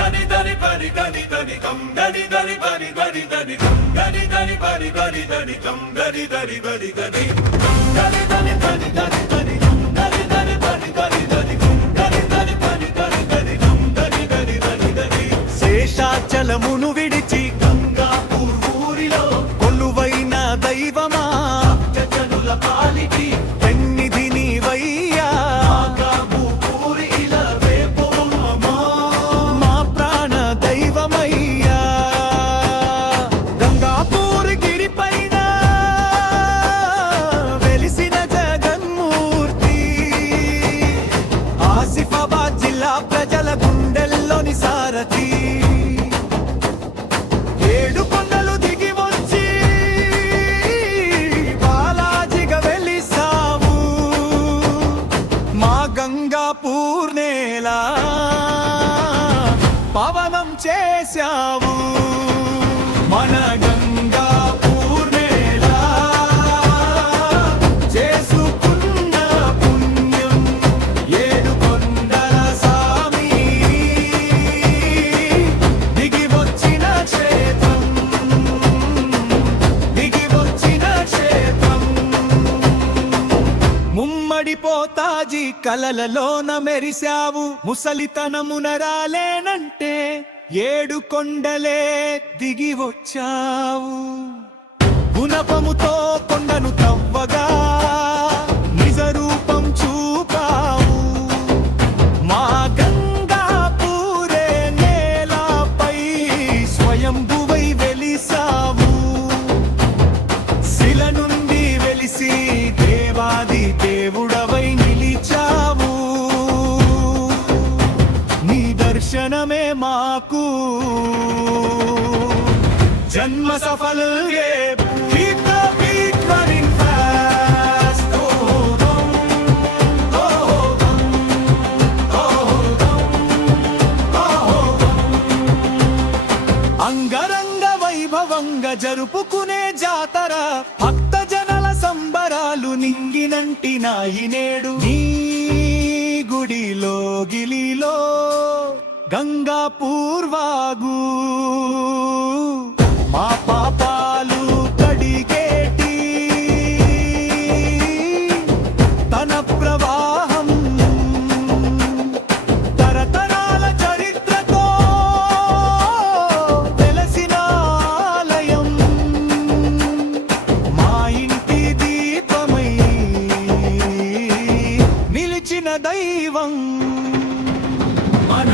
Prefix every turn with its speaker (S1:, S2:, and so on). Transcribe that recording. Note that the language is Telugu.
S1: దని దని పని దని దని కం దని దని పని దని దని కం దని దని పని దని దని కం దని దని పని దని దని దని పని దని దని కం దని దని పని దని దని దని దని పని దని దని దని దని దని
S2: శేషాచలమును పూర్ణేలా పవనం చేశావు. ముమ్మడి కలలలోన మెరిశావు. ముసలితనమున రాలేనంటే ఏడు కొండలే దిగి వచ్చావు. క్షణమే మాకు. జన్మ అంగరంగ వైభవంగ జరుపుకునే జాతర భక్త జనల సంబరాలు నింగినంటి నాయి గుడిలో గిలిలో. గంగా పూర్వాగు మా పాపాలు కడిగేటి తన ప్రవాహం తరతరాల చరిత్రతో తెలిసిన ఆలయం. మా ఇంటి దీపమై నిలిచిన దైవం. మన